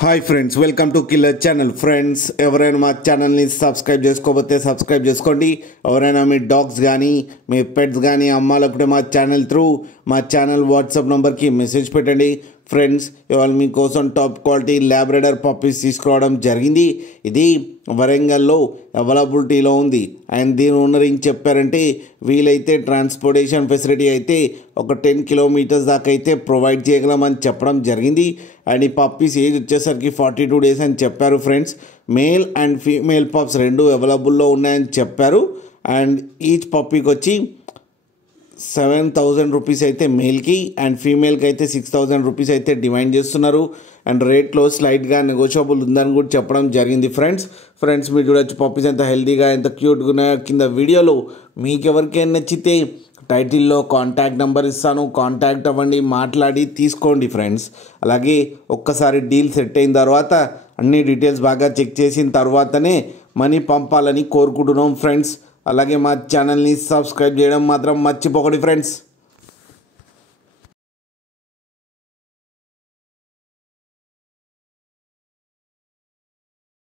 Hi friends, welcome to killer channel. Friends, ఎవరైనా మా ఛానల్ని సబ్స్క్రైబ్ చేసుకోకపోతే సబ్స్క్రైబ్ చేసుకోండి. ఎవరైనా మీ డాగ్స్ కానీ మీ పెట్స్ కానీ అమ్మాలనుకుంటే మా ఛానల్ వాట్సాప్ నెంబర్కి మెసేజ్ పెట్టండి. ఫ్రెండ్స్, ఇవాళ మీకోసం టాప్ క్వాలిటీ ల్యాబ్రడార్ పప్పీస్ తీసుకురావడం జరిగింది. ఇది వరంగల్లో అవైలబిలిటీలో ఉంది. అండ్ దీని ఓనర్ ఏం చెప్పారంటే, వీలైతే ట్రాన్స్పోర్టేషన్ ఫెసిలిటీ అయితే ఒక 10 కిలోమీటర్స్ దాకా అయితే ప్రొవైడ్ చేయగలమని చెప్పడం జరిగింది. అండ్ ఈ పప్పీస్ ఏజ్ వచ్చేసరికి 42 డేస్ అని చెప్పారు. Friends, male and female pups రెండు అవైలబుల్లో ఉన్నాయని చెప్పారు. అండ్ ఈచ్ పప్పీకి వచ్చి 7,000 రూపీస్ అయితే మేల్కి అండ్ ఫీమేల్కి అయితే 6,000 రూపీస్ అయితే డిమాండ్ చేస్తున్నారు. అండ్ రేట్లో స్లైట్గా నెగోషియబుల్ ఉందని కూడా చెప్పడం జరిగింది. ఫ్రెండ్స్ మీరు చూడొచ్చు పప్పీస్ ఎంత హెల్తీగా ఎంత క్యూట్గా ఉన్నాయో. కింద వీడియోలో మీకు ఎవరికైనా నచ్చితే టైటిల్లో కాంటాక్ట్ నెంబర్ ఇస్తాను, కాంటాక్ట్ అవ్వండి, మాట్లాడి తీసుకోండి. ఫ్రెండ్స్, అలాగే ఒక్కసారి డీల్ సెట్ అయిన తర్వాత అన్ని డీటెయిల్స్ బాగా చెక్ చేసిన తర్వాతనే మనీ పంపాలని కోరుకుంటున్నాం. ఫ్రెండ్స్, అలాగే మా ఛానల్ని సబ్స్క్రైబ్ చేయడం మాత్రం మర్చిపోకండి. ఫ్రెండ్స్.